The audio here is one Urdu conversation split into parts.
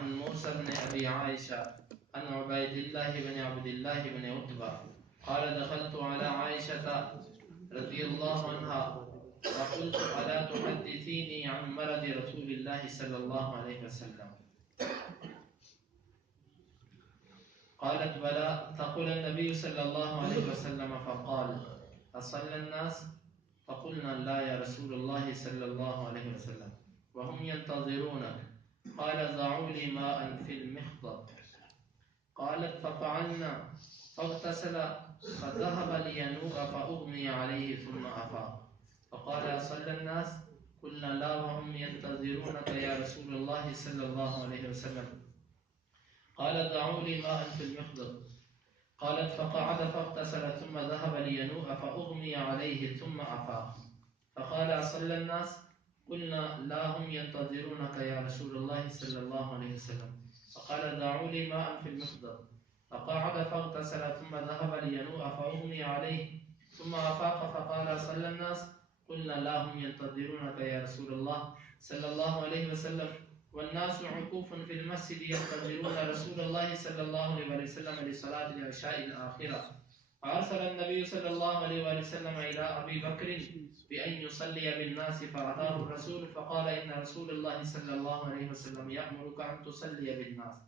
عن موسى بن أبي عائشة عن عبيد الله بن عبد الله بن عتبة قال دخلت على عائشة رضي الله عنها فقلت ألا تحدثيني عن مرض رسول الله صلى الله عليه وسلم قالت بلى فقال النبي صلى الله عليه وسلم فقال أصلى الناس فقلنا لا يا رسول الله صلى الله عليه وسلم وهم ينتظرونك قال ضعوا لي ماء في المخضب قالت ففعلنا فاغتسل فذهب لينوء فأغمي عليه ثم أفاق فقال أصلى الناس قلنا لا وهم ينتظرونك يا رسول الله صلى الله عليه وسلم قال دعوا لي ماء في المخضب قالت فقعد فاغتسل ثم ذهب لينوء فأغمي عليه ثم أفاق فقال أصلى الناس قلنا لا هم ينتظرونك يا رسول الله صلى الله عليه وسلم فقال دعوا لي ماء في المخضب فقعد فاغتسل ثم ذهب لينوء فأغمي عليه ثم أفاق فقال أصلى الناس قلنا لا هم ينتظرونك يا رسول الله صلى الله عليه وسلم والناس عكوف في المسجد ينتظرون رسول الله صلى الله عليه وسلم لصلاة العشاء الآخرة فأرسل النبي صلى الله عليه وسلم إلى أبي بكر بأن يصلي بالناس فأتاه الرسول فقال إن رسول الله صلى الله عليه وسلم يأمرك أن تصلي بالناس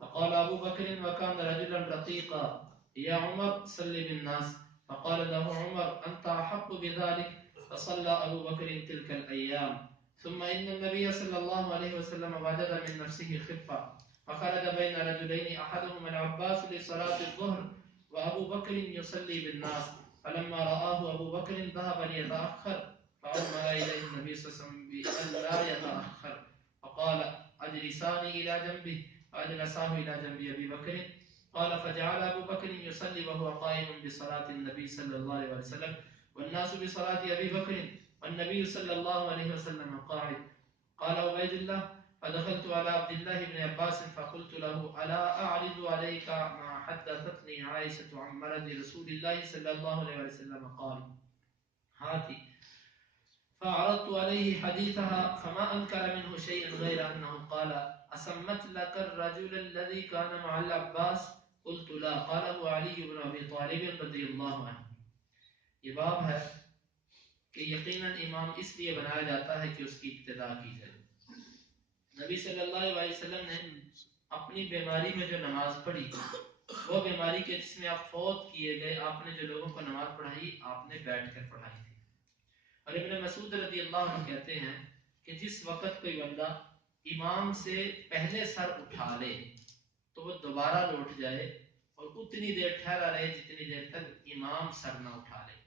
فقال أبو بكر وكان رجلا رقيقا يا عمر صل بالناس فقال له عمر أنت أحق بذلك فصلى أبو بكر تلك الأيام ثم إن النبي صلى الله عليه وسلم وجد من نفسه خفة فخرج بين رجلين أحدهما العباس لصلاة الظهر وأبو بكر يصلي بالناس فلما رآه أبو بكر ذهب ليتأخر فأمر إليه النبي صلى الله عليه وسلم بأن لا يتأخر فقال أجلساني إلى جنبه فأجلساه إلى جنب أبي بكر قال فجعل أبو بكر يصلي وهو قائم بصلاة النبي صلى الله عليه وسلم والناس بصلاة أبي بكر والنبي صلى الله عليه وسلم قاعد قال عبيد الله فدخلت على عبد الله بن عباس فقلت له ألا أعرض عليك ما حدثتني عائشة عن مرض رسول الله صلى الله عليه وسلم قال هاتي فعرضت عليه حديثها فما أنكر منه شيئا غير أنه قال أسمت لك الرجل الذي كان مع العباس قلت لا قاله علي بن أبي طالب رضی اللہ عنہ. یہ باب ہے کہ یقیناً امام اس لیے بنایا جاتا ہے کہ اس کی ابتدا کی جائے. نبی صلی اللہ علیہ وسلم نے اپنی بیماری میں جو نماز پڑھی وہ بیماری کے جس میں آپ فوت کیے گئے آپ نے جو لوگوں کو نماز پڑھائی آپ نے بیٹھ کر پڑھائی تھی. اور ابن مسعود رضی اللہ عنہ کہتے ہیں کہ جس وقت کوئی بندہ امام سے پہلے سر اٹھا لے تو وہ دوبارہ لوٹ جائے اور اتنی دیر ٹھہرا رہے جتنی دیر تک امام سر نہ اٹھا لے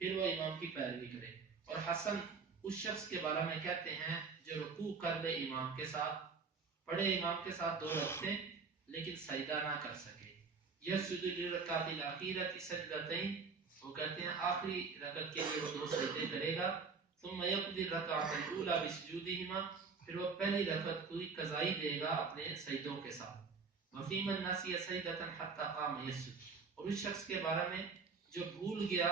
پھر وہ امام کی پیروی کرے. اور حسن اس شخص کے بارے میں کہتے ہیں جو رکوع کر لے امام کے ساتھ پڑھے امام کے ساتھ 2 رکعتیں لیکن سجدہ نہ کر سکے. یسجد للرکعۃ الاخیرۃ سجدتین وہ کہتے ہیں آخری رکعت کے لیے وہ 2 سجدے کرے گا. ثم یقضی الرکعۃ الاولى بسجودہما پھر وہ پہلی رکعت کی قضائی دے گا اپنے سجدوں کے ساتھ. وفی من نسی سجدۃ حتی قام یسجد اور اس شخص کے بارے میں جو بھول گیا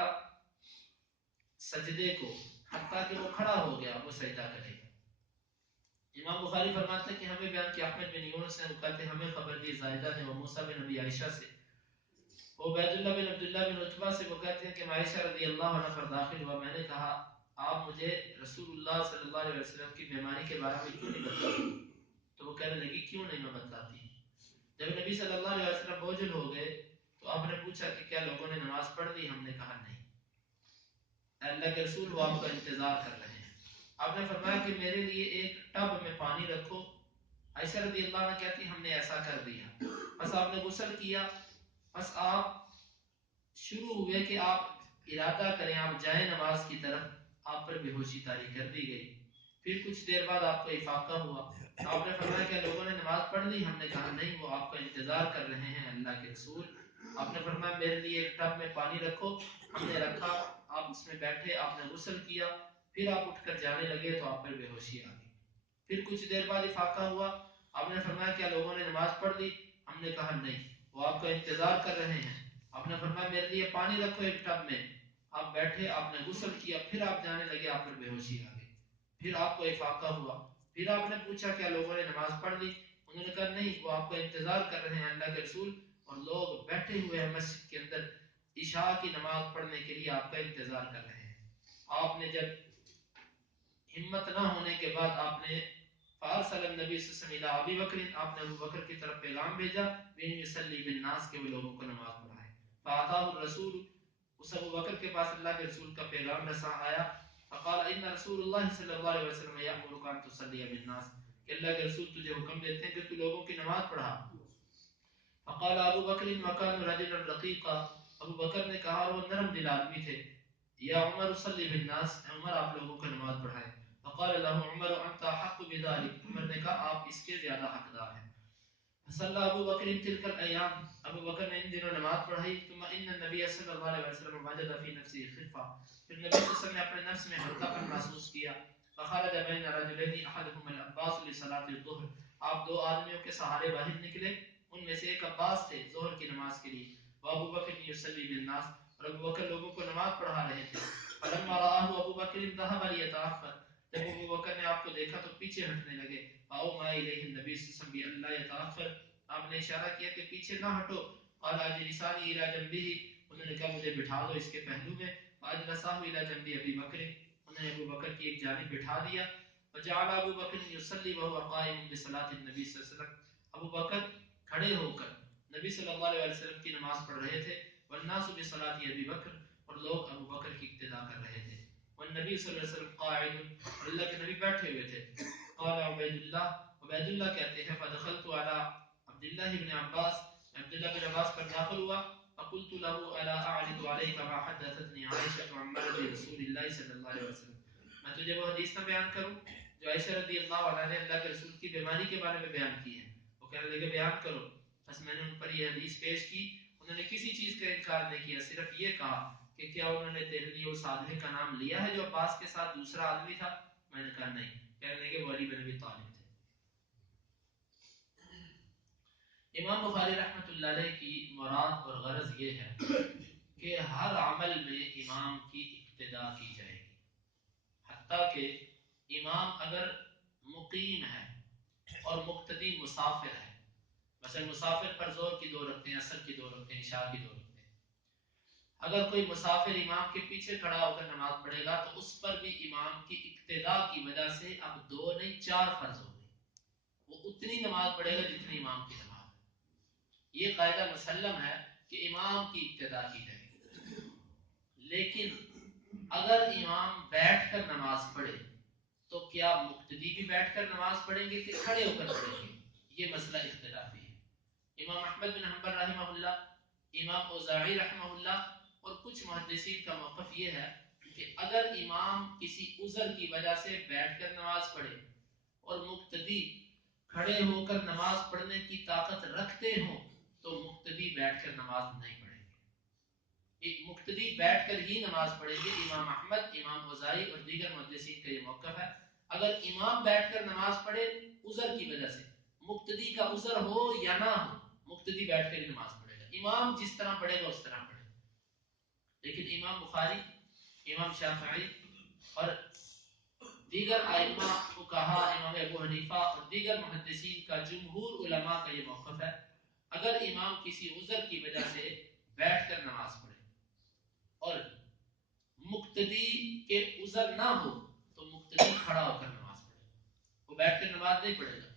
سجدے کو حتیٰ کہ وہ کھڑا ہو گیا وہ سجدہ کرے گا. امام بخاری فرماتے ہیں کہ ہمیں بیان کیا احمد بن یونس نے کہتے ہیں ہمیں خبر دی زائدہ نے و موسیٰ بن نبی عائشہ سے عبید اللہ بن عبداللہ بن عتبہ سے وہ کہتے ہیں کہ عائشہ رضی اللہ عنہ پر داخل ہوا میں نے کہا آپ مجھے رسول اللہ صلی اللہ علیہ وسلم کی بیماری کے بارے میں کیوں نہیں بتاتی؟ تو وہ کہنے لگی کیوں نہیں میں بتاتی. جب نبی صلی اللہ علیہ وسلم بوجھل ہو گئے تو آپ نے پوچھا کہ کیا لوگوں نے نماز پڑھ لی؟ ہم نے کہا نہیں. اللہ کے رسول وہ آپ کا انتظار کر رہے ہیں. آپ نے فرمایا کہ میرے لیے ایک ٹب میں پانی رکھو. عائشہ رضی اللہ عنہ کہتی ہم نے ایسا کر دیا. بس آپ نے غسل کیا. بس آپ شروع ہوئے کہ آپ ارادہ کریں آپ جائیں نماز کی طرف آپ پر بے ہوشی طاری کر دی گئی. پھر کچھ دیر بعد آپ کو افاقہ ہوا. آپ نے فرمایا کہ لوگوں نے نماز پڑھ لی؟ ہم نے کہا نہیں وہ آپ کا انتظار کر رہے ہیں اللہ کے رسول. آپ نے فرمایا میرے لیے ایک ٹب میں پانی رکھو. ہم نے رکھا. آپ اس میں بیٹھے آپ نے غسل کیا. پھر آپ اٹھ کر جانے لگے تو آپ پر بے ہوشی آ گئی. پھر کچھ دیر بعد افاقہ ہوا. آپ نے فرمایا کیا لوگوں نے نماز پڑھ لی؟ ہم نے کہا نہیں وہ آپ کا انتظار کر رہے ہیں. آپ نے فرمایا میرے لیے پانی رکھو ایک ٹب میں. آپ بیٹھے آپ نے غسل کیا. پھر آپ جانے لگے آپ پر بے ہوشی آ گئی. پھر آپ کو افاقہ ہوا. پھر آپ نے پوچھا کیا لوگوں نے نماز پڑھ لی؟ انہوں نے کہا نہیں، وہ آپ کا انتظار کر رہے ہیں اللہ کے رسول، اور لوگ بیٹھے ہوئے ہیں مسجد کے اندر عشاء کی نماز پڑھنے کے لیے آپ کا انتظار کر رہے ہیں۔ آپ نے جب ہمت نہ ہونے کے بعد آپ نے فارسل النبی صلی اللہ علیہ وسلم ابی بکر، آپ نے ابو بکر کی طرف پیغام بھیجا بین یصلی بالناس کے وہ لوگوں کو نماز پڑھائے۔ فاتاه الرسول، اس ابو بکر کے پاس اللہ کے رسول کا پیغام رسا آیا، فقال ان رسول اللہ صلی اللہ علیہ وسلم یامرک ان تصلی بالناس، کہ اللہ کے رسول تجھے حکم دیتے ہیں کہ تو لوگوں کی نماز پڑھا۔ فقال ابو بکر مکان رجلا رقیقا، ابو بکر نے کہا، اور وہ نرم دل آدمی تھے، یا عمر صلی بالناس، عمر آپ لوگوں کو نماز پڑھائے۔ فقال له عمر انت حق بذلك، عمر نے کہا آپ اس کے زیادہ حقدار ہیں۔ فصلى ابو بکر تلك الايام، ابو بکر نے ان دنوں نماز پڑھائی۔ ثم ان النبي صلی اللہ علیہ وسلم وجد في نفسه خفه، پھر نبی صلی اللہ علیہ وسلم نے اپنے نفس میں ہلکا پن محسوس کیا۔ فخرج بين رجلين احدهما العباس لصلاه الظهر، آپ دو آدمیوں کے سہارے باہر نکلے، ان میں سے ایک عباس تھے ظہر کی نماز کے لیے، وابو بکر يصلي بالناس، اور ابو بکر لوگوں کو نماز پڑھا رہے تھے۔ فلما رآه ابو بکر ذهب ليتأخر، جب ابو بکر نے آپ کو دیکھا تو پیچھے ہٹنے لگے۔ فاوما الیہ النبی صلی اللہ علیہ وسلم بأن لا يتأخر، آپ نے اشارہ کیا کہ پیچھے نہ ہٹو۔ قال اجلسانی الی جنبہ، انہوں نے کہا مجھے بٹھا دو اس کے پہلو میں۔ فاجلسہ الی جنب ابی بکر، انہوں نے ابو بکر کی ایک جانب بٹھا دیا۔ وجعل ابو بکر یصلی وهو قائم بصلاۃ النبی صلی اللہ علیہ وسلم، ابو بکر کھڑے ہو کر نبی صلی اللہ علیہ وسلم کی نماز پڑھ رہے تھے۔ والناس بصلاۃ ابی بکر، اور لوگ ابو بکر کی اقتداء کر رہے تھے۔ والنبی صلی اللہ علیہ وسلم قاعد، اور اللہ کے نبی بیٹھے ہوئے تھے۔ قال عبید اللہ، عبید اللہ کہتے ہیں فدخلت علی عبداللہ بن عباس، عبداللہ بن عباس پر داخل ہوا، فقلت له الا اعرض عليك ما حدثتني عائشة عن مرض رسول اللہ صلی اللہ علیہ وسلم، میں تجھے وہ حدیث نہ بیان کروں جو عائشہ رضی اللہ عنہا نے اللہ کے رسول کی بیماری کے بارے میں بیان کی ہے؟ وہ کہنے لگے بیان کرو۔ بس میں نے ان پر یہ حدیث پیش کی، انہوں نے کسی چیز کا انکار نہیں کیا، صرف یہ کہا کہ کیا انہوں نے تیرے لیے اس آدمی کا نام لیا ہے جو عباس کے ساتھ دوسرا آدمی تھا؟ میں نے کہا نہیں۔ کہنے لگے وہ علی بن ابی طالب تھے۔ امام بخاری رحمۃ اللہ علیہ کی مراد اور غرض یہ ہے کہ ہر عمل میں امام کی اقتداء کی جائے گی، حتیٰ کہ امام اگر مقیم ہے اور مقتدی مسافر ہے، مثلا مسافر پر ظہر کی 2 رکعتیں، عصر کی 2 رکعتیں، عشاء کی 2 رکعتیں، اگر کوئی مسافر امام کے پیچھے کھڑا ہو کر نماز پڑھے گا تو اس پر بھی امام کی اقتداء کی وجہ سے اب 2 نہیں 4 فرض ہو گئی، وہ اتنی نماز پڑھے گا جتنی امام کی نماز ہے۔ یہ قاعدہ مسلم ہے کہ امام کی اقتداء کی جائے گی، لیکن اگر امام بیٹھ کر نماز پڑھے تو کیا مقتدی بھی بیٹھ کر نماز پڑھیں گے کہ کھڑے ہو کر پڑھیں گے؟ یہ مسئلہ اختلافی ہے۔ امام احمد بن حنبل رحمہ اللہ، امام اوزاعی رحمہ اللہ اور کچھ محدثین کا موقف یہ ہے کہ اگر امام کسی عذر کی وجہ سے بیٹھ کر نماز پڑھے اور مقتدی کھڑے ہو کر نماز پڑھنے کی طاقت رکھتے ہوں تو مقتدی بیٹھ کر نماز نہیں پڑھیں گے، ایک مقتدی بیٹھ کر ہی نماز پڑھیں گے۔ امام احمد، امام اوزاعی اور دیگر محدثین کا یہ موقف ہے۔ اگر امام بیٹھ کر نماز پڑھے عذر کی وجہ سے، مقتدی کا عذر ہو یا نہ ہو، مقتدی بیٹھ کر ہی نماز پڑھے گا، امام جس طرح پڑھے گا اس طرح پڑھے گا۔ لیکن امام بخاری، امام شافعی اور دیگر ائمہ فقہا، امام ابو حنیفہ اور دیگر محدثین کا، جمہور علماء کا یہ موقف ہے اگر امام کسی عذر کی وجہ سے بیٹھ کر نماز پڑھے اور مقتدی کے عذر نہ ہو تو مقتدی کھڑا ہو کر نماز پڑھے گا، وہ بیٹھ کر نماز نہیں پڑھے گا۔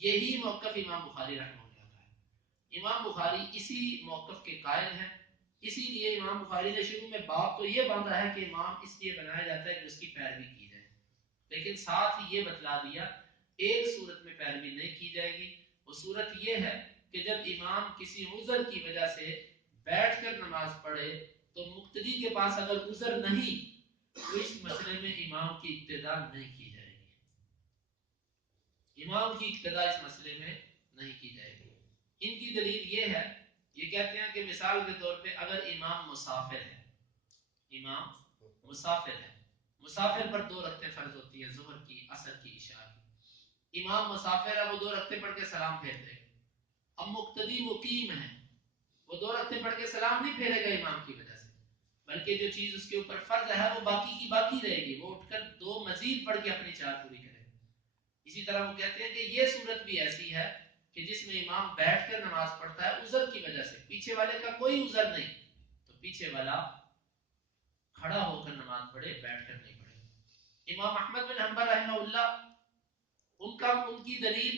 یہی موقف امام بخاری رحمہ اللہ کا ہے۔ امام بخاری اسی موقف کے قائل ہیں، اسی لیے امام بخاری نے شروع میں باب تو یہ باندھا ہے کہ امام اس لیے بنایا جاتا ہے کہ اس کی پیروی کی جائے، لیکن ساتھ ہی یہ بتلا دیا ایک صورت میں پیروی نہیں کی جائے گی، وہ صورت یہ ہے کہ جب امام کسی عذر کی وجہ سے بیٹھ کر نماز پڑھے تو مقتدی کے پاس اگر عذر نہیں تو اس مسئلے میں امام کی اقتداء نہیں کی جائے گی، امام کی اقتداء اس مسئلے میں نہیں کی جائے گی۔ ان کی دلیل یہ ہے، یہ کہتے ہیں کہ مثال کے طور پہ اگر امام مسافر ہے، امام مسافر ہے، مسافر پر 2 رکعتیں فرض ہوتی ہیں، ظہر کی، عصر کی، عشاء کی، امام مسافر ہے، وہ 2 رکعتیں پڑھ کے سلام پھیر دے گا۔ اب مقتدی مقیم ہے، وہ 2 رکعتیں پڑھ کے سلام نہیں پھیرے گا امام کی وجہ سے، بلکہ جو چیز اس کے اوپر فرض ہے وہ باقی کی باقی رہے گی، وہ اٹھ کر 2 مزید پڑھ کے اپنی 4 پوری کرے گا۔ اسی طرح وہ کہتے ہیں کہ یہ صورت بھی ایسی ہے کہ جس میں امام بیٹھ کر نماز پڑھتا ہے عذر کی وجہ سے، پیچھے والے کا کوئی عذر نہیں، تو پیچھے والا کھڑا ہو کر نماز پڑھے، بیٹھ کر نہیں پڑھے۔ امام احمد بن حنبل رحمہ اللہ، ان کی دلیل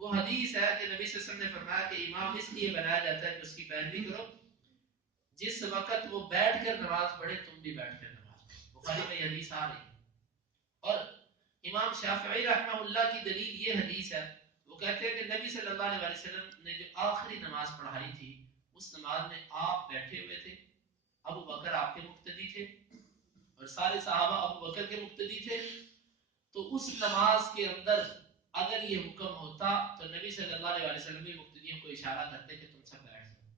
وہ حدیث ہے کہ نبی صلی اللہ علیہ وسلم نے فرمایا کہ امام اس لیے بنایا جاتا ہے کہ اس کی پیروی کرو، جس وقت وہ بیٹھ کر نماز پڑھے تم بھی بیٹھ کر نماز پڑھو، بخاری میں یہ حدیث آ رہی ہے۔ اور امام شافعی رحمہ اللہ کی دلیل یہ حدیث ہے، وہ کہتے ہیں کہ نبی صلی اللہ علیہ وسلم نے جو آخری نماز پڑھائی تھی اس نماز میں آپ بیٹھے ہوئے تھے، ابو بکر آپ کے مقتدی تھے اور سارے صحابہ ابو بکر کے مقتدی تھے، تو اس نماز کے اندر اگر یہ حکم ہوتا تو نبی صلی اللہ علیہ وسلم بھی مقتدیوں کو اشارہ کرتے کہ تم سب بیٹھ جاؤ۔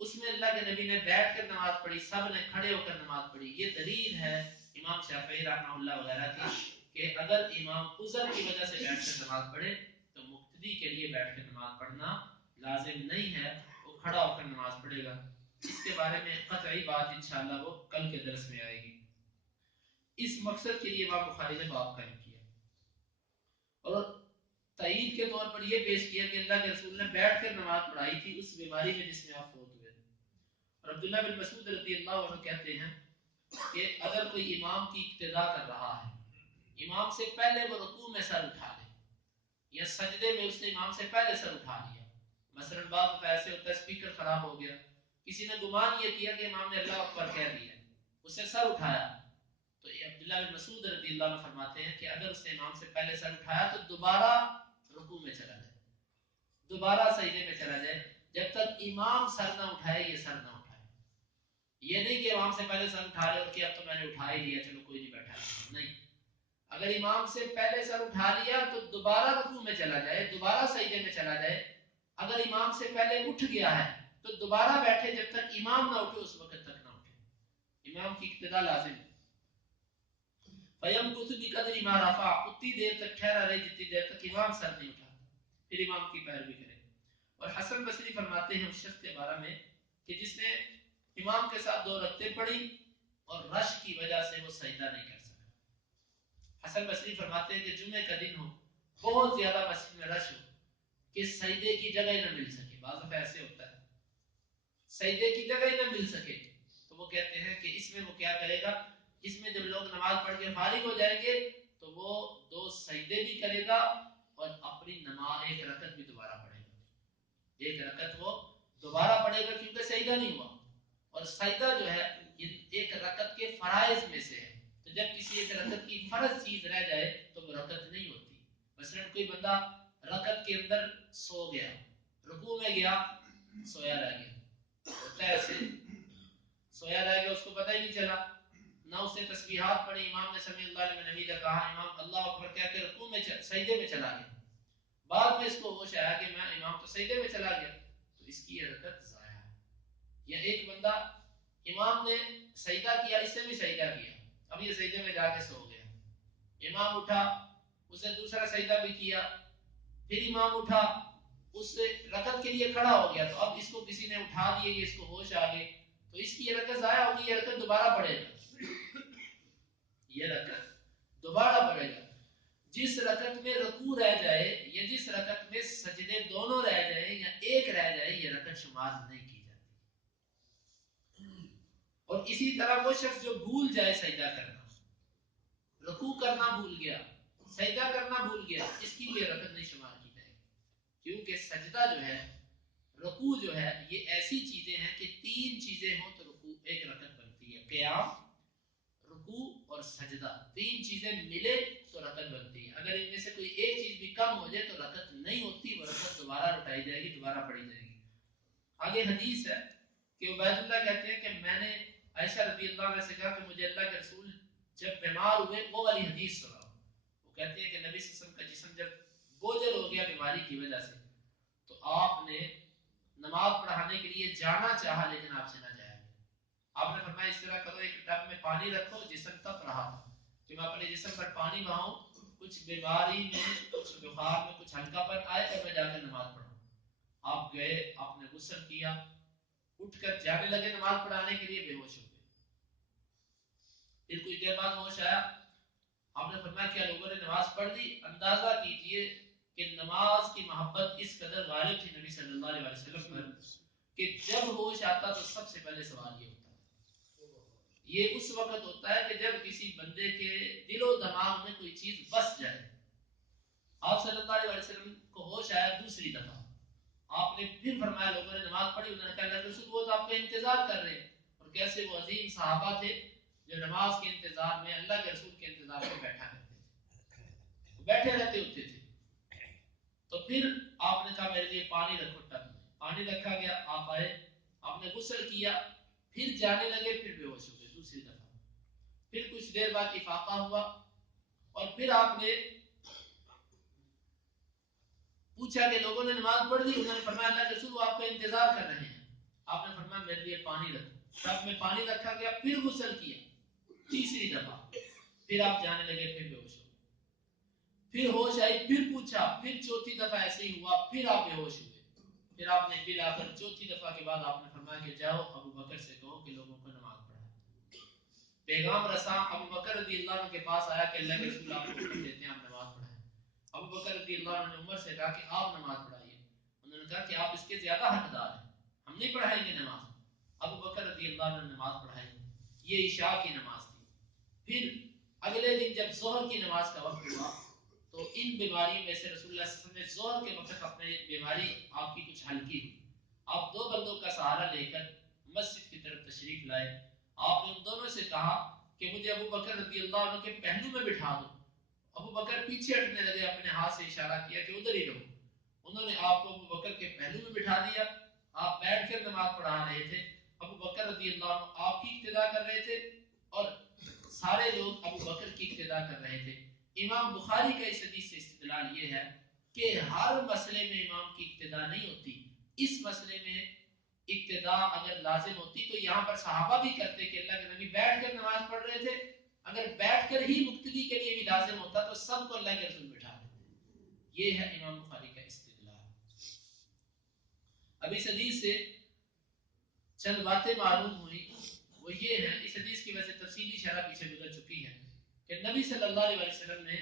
اس میں اللہ کے نبی نے بیٹھ کر نماز پڑھی، سب نے کھڑے ہو کر نماز پڑھی۔ یہ دلیل ہے امام شافعی رحمہ اللہ وغیرہ کی کہ اگر امام عذر کی وجہ سے بیٹھ کر نماز پڑھے تو مقتدی کے لیے بیٹھ کر نماز پڑھنا لازم نہیں ہے، وہ کھڑا ہو کر نماز پڑھے گا۔ اس کے بارے میں قطعی بات انشاءاللہ وہ کل کے درس میں آئے گی۔ اس مقصد کے لیے امام بخاری نے باب قائم کیا اور تائید کے طور پر یہ پیش کیا کہ اللہ کے رسول نے بیٹھ کر نماز پڑھائی تھی اس بیماری میں جس میں آپ فوت ہوئے تھے۔ اور عبداللہ بن مسعود رضی اللہ عنہ کہتے ہیں کہ اگر کوئی امام کی اقتداء کر رہا ہے، امام سے پہلے وہ رکوع میں سر اٹھا لے یا سجدے میں اس نے امام سے پہلے سر اٹھا لیا، مثلا بعض دفعہ ایسے ہوتا ہے اسپیکر خراب ہو گیا، کسی نے گمان یہ کیا کہ امام نے اللہ اکبر کہہ دیا، اسے سر اٹھایا، تو عبداللہ بن مسعود رضی اللہ عنہ فرماتے ہیں کہ اگر اس نے امام سے پہلے سر اٹھایا تو دوبارہ رکوع میں چلا جائے، دوبارہ سجدے میں چلا جائے، جب تک امام سر نہ اٹھائے یہ سر نہ اٹھائے۔ یہ نہیں کہ امام سے پہلے سر اٹھا لے اور کہ اب تو میں نے اٹھا ہی لیا چلو کوئی نہیں بیٹھا، نہیں، اگر امام سے پہلے سر اٹھا لیا تو دوبارہ رکوع میں چلا جائے، دوبارہ سجدے میں چلا جائے، اگر امام سے پہلے اٹھ گیا ہے تو دوبارہ بیٹھے جب تک امام نہ اٹھے اس وقت تک نہ اٹھے، امام کی اقتداء لازم ہے۔ فَيَمْكُثُ بِقَدْرِ مَا رَفَعَ، اتنی دیر تک ٹھہرا رہے جتنی دیر تک امام سر نہیں اٹھاتا، پھر امام کی پیروی کرے۔ اور حسن بصری فرماتے ہیں اس شخص کے بارے میں کہ جس نے امام کے ساتھ 2 رکعتیں پڑھی اور رش کی وجہ سے وہ سجدہ نہیں کر سکا۔ حسن بصری فرماتے ہیں کہ جمعے کا دن ہو، بہت زیادہ مسجد میں رش ہو کہ سجدے کی جگہ ہی نہ مل سکے، بعض دفعہ ایسے ہوتا ہے سجدے کی جگہ ہی نہ مل سکے، تو وہ کہتے ہیں کہ اس میں وہ کیا کرے گا، اس میں جب لوگ نماز پڑھ کے فارغ ہو جائیں گے تو وہ 2 سجدے بھی کرے گا اور اپنی نماز 1 رکعت بھی دوبارہ پڑھے گا، 1 رکعت وہ دوبارہ پڑھے گا کیونکہ سجدہ نہیں ہوا، اور سجدہ جو ہے 1 رکعت کے فرائض میں سے ہے، تو جب کسی 1 رکعت کی فرض چیز رہ جائے تو وہ رکعت نہیں ہوتی۔ مثلا کوئی بندہ رکعت کے اندر سو گیا، رکوع میں گیا سویا رہ گیا، ہوتا ہے ایسے، سویا رہ گیا اس کو پتہ ہی نہیں چلا، نہ اس نے تسبیحات پڑھی، امام نے سمیع اللہ لمن حمیدہ کہا، امام اللہ اکبر کہہ کے رکوع میں سجدے میں چلا گیا، بعد میں اس کو ہوش آیا کہ میں امام تو سجدے میں چلا گیا، تو اس کی یہ رکعت ضائع ہے۔ یا ایک بندہ امام نے سجدہ کیا، اس نے بھی سجدہ کیا، اب یہ سجدے میں جا کے سو گیا، امام اٹھا اس نے دوسرا سجدہ بھی کیا، پھر امام اٹھا اس رکعت کے لیے کھڑا ہو گیا، تو اب اس کو کسی نے اٹھا دیے، اس کو ہوش آ گئی، تو اس کی یہ رکعت ضائع ہوگی، یہ رکعت دوبارہ پڑھے گا، یہ رکعت دوبارہ پڑھے گا۔ جس رکعت میں رکوع رہ جائے یا جس رکعت میں سجدے دونوں رہ جائیں یا ایک رہ جائے یہ رکعت شمار نہیں کی جاتی۔ اور اسی طرح وہ شخص جو بھول جائے سجدہ کرنا، رکوع کرنا بھول گیا، سجدہ کرنا بھول گیا، اس کی یہ رکعت نہیں شمار کی جائے گی، کیونکہ سجدہ جو ہے، رکوع جو ہے، یہ ایسی چیزیں ہیں کہ 3 چیزیں ہوں تو رکوع 1 رکعت بنتی ہے، قیام، رکوع اور سجدہ، 3 چیزیں ملے تو رکعت بنتی ہے، اگر ان میں سے کوئی ایک چیز بھی کم ہو جائے تو رکعت نہیں ہوتی، وہ رکعت دوبارہ لوٹائی جائے گی، دوبارہ پڑھی جائے گی۔ آگے حدیث ہے کہ عبید اللہ کہتے ہیں کہ میں نے عائشہ رضی اللہ عنہ سے کہا کہ مجھے اللہ کے رسول جب بیمار ہوئے وہ والی حدیث سنا، وہ کہتے ہیں کہ نبی صلی اللہ علیہ وسلم کا جسم جب بوجھل ہو گیا بیماری کی وجہ سے تو آپ نے نماز پڑھانے کے لیے جانا چاہا لیکن آپ سے نہ جایا گیا، آپ نے فرمایا اس طرح کرو، ایک ٹب میں پانی رکھو، جسم تپ رہا تھا کہ میں اپنے جسم پر پانی بہاؤں، کچھ بیماری میں، کچھ بخار میں کچھ ہلکا پن آئے اور میں جا کر نماز پڑھوں۔ آپ گئے، آپ نے غسل کیا، اٹھ کر جانے لگے نماز پڑھانے کے لیے، بے ہوش ہو گئے، پھر کچھ دیر بعد ہوش آیا، آپ نے فرمایا کیا لوگوں نے نماز پڑھ لی؟ اندازہ کیجئے کہ نماز کی محبت اس قدر غالب تھی نبی صلی اللہ علیہ وسلم پر کہ جب ہوش آتا تو سب سے پہلے سوال یہ ہوتا ہے. یہ اس وقت ہوتا ہے کہ جب کسی بندے کے دل و دماغ میں کوئی چیز بس جائے. آپ صلی اللہ علیہ وسلم کو ہوش آیا دوسری دفعہ. آپ نے پھر فرمایا لوگوں نے نماز پڑھی. انہوں نے کہا اللہ کے رسول وہ تو آپ کا انتظار کر رہے ہیں. اور کیسے وہ عظیم صحابہ تھے جو نماز کے انتظار میں اللہ کے رسول کے انتظار میں بیٹھا کرتے تھے, بیٹھے رہتے ہوتے تھے. تو پھر آپ نے کہا میرے لیے پانی رکھو ٹب میں. پانی رکھا گیا, آپ آئے, آپ نے غسل کیا, پھر جانے لگے, پھر بے ہوش ہو گئے دوسری دفعہ. پھر کچھ دیر بعد افاقہ ہوا اور پھر آپ نے پوچھا کہ لوگوں نے نماز پڑھ لی؟ انہوں نے فرمایا اللہ کے رسول وہ آپ کا انتظار کر رہے ہیں. آپ نے فرمایا میرے لیے پانی رکھو. ٹب میں پانی رکھا گیا, پھر غسل کیا تیسری دفعہ. پھر آپ جانے لگے, پھر بے ہوش ہو گئے. پھر ہوش آئی, پھر پوچھا, پھر چوتھی دفعہ ایسے ہی ہوا, پھر آپ بے ہوش ہوئے. پھر آپ نے بالآخر چوتھی دفعہ کے بعد آپ نے فرمایا کہ جاؤ ابو بکر سے کہو کہ لوگوں کو نماز پڑھائے. پیغام رساں ابو بکر رضی اللہ عنہ کے پاس آیا کہ اللہ کے رسول آپ کو حکم دیتے ہیں آپ نماز پڑھائیں. ابو بکر رضی اللہ عنہ نے عمر سے کہا کہ آپ نماز پڑھائیے. انہوں نے کہا کہ آپ اس کے زیادہ حقدار ہیں, ہم نہیں پڑھائیں گے نماز. ابو بکر رضی اللہ عنہ نے نماز پڑھائی. یہ عشاء کی نماز تھی. پھر اگلے دن جب ظہر کی نماز کا وقت ہوا تو ان بیماریوں میں سے رسول اللہ صلی اللہ علیہ وسلم نے ظہر کے وقت اپنے بیماری آپ کی کچھ ہلکی ہوئی. آپ دو بندوں کا سہارا لے کر مسجد کی طرف تشریف لائے. آپ نے ان دونوں سے کہا کہ مجھے ابو بکر رضی اللہ عنہ کے پہلو میں بٹھا دو. ابو بکر پیچھے ہٹنے لگے, اپنے ہاتھ سے اشارہ کیا کہ ادھر ہی رہو. انہوں نے آپ کو ابو بکر کے پہلو میں بٹھا دیا. آپ بیٹھ کر نماز پڑھا رہے تھے. ابو بکر رضی اللہ عنہ آپ کی اقتدا کر رہے تھے اور سارے لوگ ابو بکر کی اقتدا کر رہے تھے. امام بخاری کا اس حدیث سے استدلال یہ ہے کہ ہر مسئلے میں امام کی اقتدا نہیں ہوتی. اس مسئلے میں اقتدا اگر لازم ہوتی تو یہاں پر صحابہ بھی کرتے کہ اللہ کے نبی بیٹھ کر نماز پڑھ رہے تھے. اگر بیٹھ کر ہی مقتدی کے لیے بھی لازم ہوتا تو سب کو اللہ کے رسول بٹھا دیتے. یہ ہے امام بخاری کا استدلال. اب اس حدیث سے چند باتیں معلوم ہوئی, وہ یہ ہے اس حدیث کی وجہ سے تفصیلی شرح پیچھے گزر چکی ہے کہ نبی صلی اللہ علیہ وسلم نے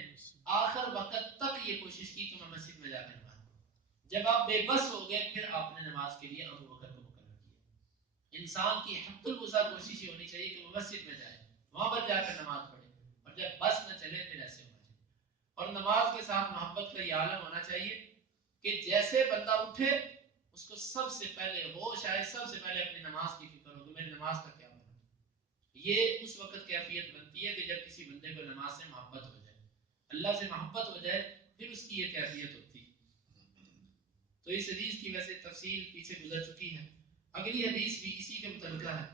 آخر وقت تک یہ کوشش کی کہ میں مسجد میں جا کر نماز پڑھوں. جب آپ بے بس ہو گئے پھر آپ نے نماز کے لیے ابو بکر کو مقرر کیا. انسان کی حد الوسع کوشش یہ ہونی چاہیے کہ وہ مسجد میں جائے, وہاں پر جا کر نماز پڑھے, اور جب بس نہ چلے پھر ایسے ہونا چاہیے. اور نماز کے ساتھ محبت کا یہ عالم ہونا چاہیے کہ جیسے بندہ اٹھے اس کو سب سے پہلے ہوش آئے, سب سے پہلے اپنی نماز کی فکر ہو کہ میری نماز کا کیا بنا. یہ اس وقت کیفیت بنتی ہے کہ جب کسی بندے کو نماز سے محبت ہو جائے, اللہ سے محبت ہو جائے, پھر اس کی یہ کیفیت ہوتی ہے. تو اس حدیث کی ویسے تفصیل پیچھے گزر چکی ہے. اگلی حدیث بھی اسی کے متعلقہ ہے.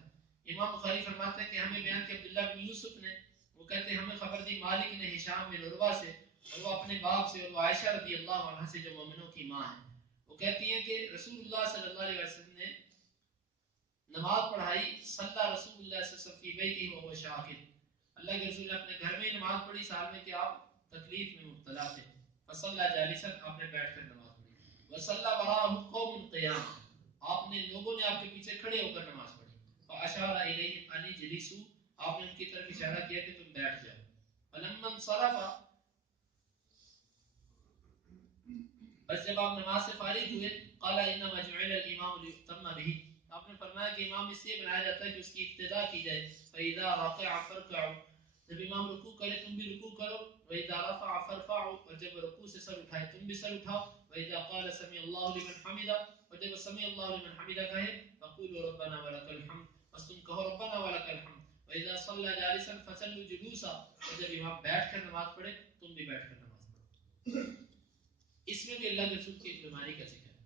امام بخاری فرماتے ہیں کہ ہمیں بیان کہ عبداللہ بن یوسف نے, وہ کہتے ہیں ہمیں خبر دی مالک نے ہشام بن عروہ سے, اور وہ اپنے باپ سے, اور وہ عائشہ رضی اللہ عنہا سے جو مومنوں کی ماں ہے. وہ کہتی ہیں کہ رسول اللہ صلی اللہ علیہ وسلم نے نماز پڑھائی. صلی رسول اللہ صلی اللہ علیہ وسلم فی بیتی وهو شاکر, اللہ کے رسول نے اپنے گھر میں نماز پڑھی سال میں کہ آپ تکلیف میں مبتلا تھے. فصلی جالسا, آپ نے بیٹھ کر نماز پڑھی. وصلی وراءہ قوم قیام, آپ نے لوگوں نے آپ کے پیچھے کھڑے ہو کر نماز پڑھی. فاشار الیہم ان اجلسوا, آپ نے ان کی طرف اشارہ کیا کہ تم بیٹھ جاؤ. فلما انصرف, بس جب آپ نماز سے فارغ ہوئے, قال انما جعل الامام ليؤتم به, آپ نے فرمایا کہ امام اس لیے بنایا جاتا ہے کہ اس کی اقتداء کی جائے. فاذا ركع فاركعوا, جب امام رکوع کرے تم بھی رکوع کرو. واذا رفع فارفعوا, اور جب رکوع سے سر اٹھائے تم بھی سر اٹھاؤ. واذا قال سمع الله لمن حمده, اور جب سمع الله لمن حمده کہے فقولوا ربنا ولك الحمد, بس تم کہو ربنا ولك الحمد. واذا صلى جالسا فصلوا جلوسا, اور جب امام بیٹھ کر نماز پڑھے تم بھی بیٹھ کر نماز پڑھو. اس میں بھی اللہ کے رسول کی ایک بیماری کا ذکر ہے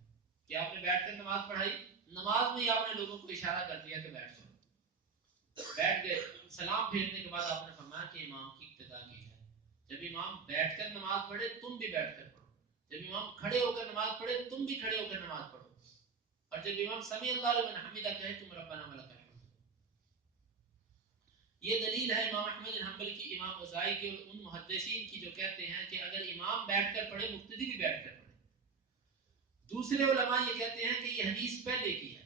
کہ آپ نے بیٹھ کر نماز پڑھائی. نماز میں ہی آپ نے لوگوں کو اشارہ کر دیا کہ بیٹھ جاؤ. بیٹھ گئے, سلام پھیرنے کے بعد آپ نے فرمایا کہ امام کی اقتداء کی جائے. جب امام بیٹھ کر نماز پڑھے تم بھی بیٹھ کر پڑھو. جب امام کھڑے ہو کر نماز پڑھے تم بھی کھڑے ہو کر نماز پڑھو. اور جب امام سمیع اللہ لمن حمدہ کہے تم ربنا ولک الحمد. یہ دلیل ہے امام احمد بن حنبل کی, امام اوزاعی کی, اور ان محدثین کی جو کہتے ہیں کہ اگر امام بیٹھ کر پڑھے مقتدی بھی بیٹھ کر پڑھے. دوسرے علماء یہ کہتے ہیں کہ یہ حدیث پہلے کی ہے,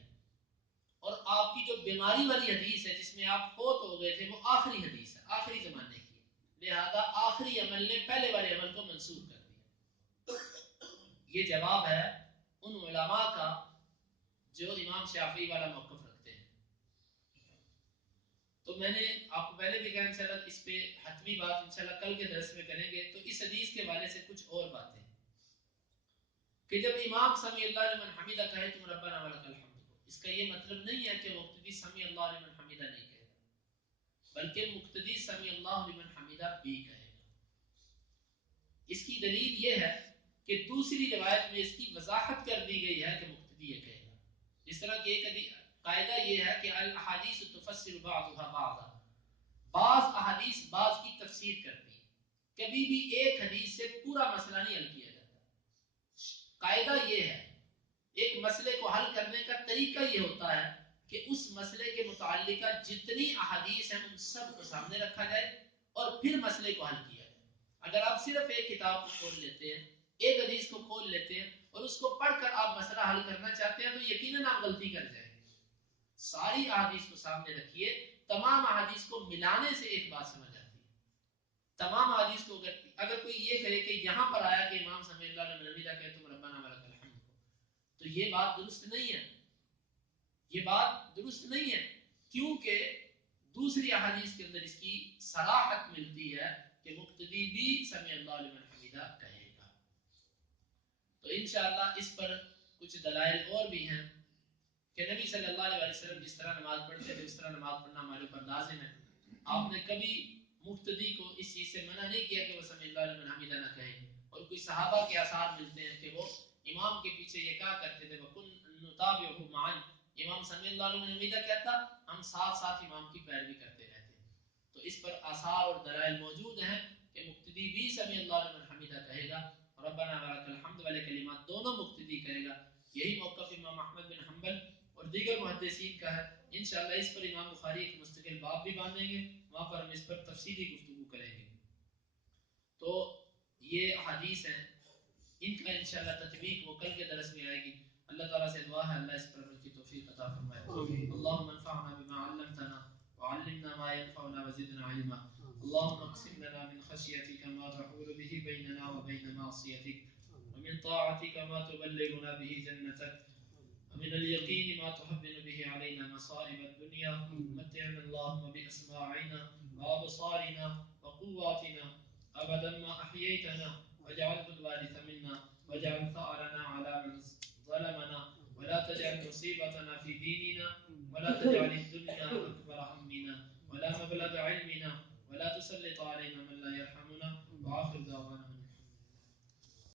اور آپ کی جو بیماری والی حدیث ہے جس میں آپ فوت ہو گئے تھے وہ آخری حدیث ہے, آخری زمانے کی. لہذا آخری عمل نے پہلے والے عمل کو منسوخ کر دیا. یہ جواب ہے ان علماء کا جو امام شافعی والا موقف رکھتے ہیں. تو میں نے آپ کو پہلے بھی کہا انشاءاللہ اس پہ حتمی بات انشاءاللہ کل کے درس میں کریں گے. تو اس حدیث کے حوالے سے کچھ اور باتیں کہ جب امام سمی اللہ لمن حمیدہ کہے تم ربنا ولک الحمد کو، اس کا یہ مطلب نہیں ہے کہ مقتدی سمی اللہ لمن حمیدہ نہیں کہے گا، بلکہ مقتدی سمی اللہ لمن حمیدہ بھی کہے گا. اس کی دلیل یہ ہے کہ دوسری روایت میں اس کی وضاحت کر دی گئی ہے کہ مقتدی یہ کہے گا. جس طرح کہ ایک قاعدہ یہ ہے کہ الاحادیث تفسر بعضها بعضا، بعض احادیث بعض کی تفسیر کرتی ہیں. کبھی بھی ایک حدیث سے پورا مسئلہ نہیں حل کیا جاتا. قاعدہ یہ ہے ایک مسئلے کو حل کرنے کا طریقہ یہ ہوتا ہے کہ اس مسئلے کے متعلقہ جتنی احادیث ہیں ان سب کو سامنے رکھا جائے اور پھر مسئلے کو حل کیا جائے. اگر آپ صرف ایک کتاب کو کھول لیتے ہیں، ایک حدیث کو کھول لیتے ہیں اور اس کو پڑھ کر آپ مسئلہ حل کرنا چاہتے ہیں تو یقیناً آپ غلطی کر جائیں گے. ساری احادیث کو سامنے رکھیے، تمام احادیث کو ملانے سے ایک بات سمجھ آتی ہے. تمام احادیث کو اگر کوئی یہ کہے کہ یہاں پر آیا کہ امام سمی اللہ لمن حمیدہ کہے تم ربنا ولک الحمد کو، تو یہ بات درست نہیں ہے. یہ بات درست نہیں ہے کیونکہ دوسری احادیث کے اندر اس کی صراحت ملتی ہے کہ مقتدی بھی سمی اللہ لمن حمیدہ کہے گا. تو انشاءاللہ اس پر کچھ دلائل اور بھی ہیں کہ نبی صلی اللہ علیہ وسلم جس طرح نماز پڑھتے تھے اس طرح نماز پڑھنا ہمارے اوپر لازم ہے. آپ نے کبھی مقتدی کو اس چیز سے منع نہیں کیا کہ وہ سمی اللہ لمن حمیدہ نہ کہے. اور کوئی صحابہ کے آثار ملتے ہیں کہ وہ امام کے پیچھے یہ کہا کرتے تھے وَكُنْ نُتَابِعُهُ مَعًا، امام سمی اللہ لمن حمیدہ کہتا ہم ساتھ ساتھ امام کی پیروی کرتے رہتے ہیں. تو اس پر آثار اور دلائل موجود ہیں کہ مقتدی بھی سمی اللہ لمن حمیدہ کہے گا، ربنا ولک الحمد والے کلمات دونوں مقتدی کہے گا. یہی موقف امام احمد بن حنبل اور دیگر محدثین کا ہے. انشاءاللہ اس پر امام بخاری ایک مستقل باب بھی باندھیں گے، وہاں پر ہم اس پر تفصیلی گفتگو کریں گے. تو یہ حدیث ہیں، ان کا انشاءاللہ تطبیق وہ کل کے درس میں آئے گی. اللہ تعالیٰ سے دعا ہے اللہ اس پر عمل کی توفیق عطا فرمائے. اللهم انفعنا بما علمتنا وعلمنا ما ينفعنا وزدنا علما. اللهم اقسم لنا من خشيتك ما تحول به بيننا وبين معصيتك، ومن طاعتك ما تبلغنا به جنتك، ومن اليقين ما تحبن به علينا مصائب الدنيا. متعنا اللهم بأسماعنا وأبصارنا وقواتنا أبدا ما أحييتنا، واجعله الوارث منا، واجعل ثأرنا على من ظلمنا، ولا تجعل مصيبتنا في ديننا، ولا تجعل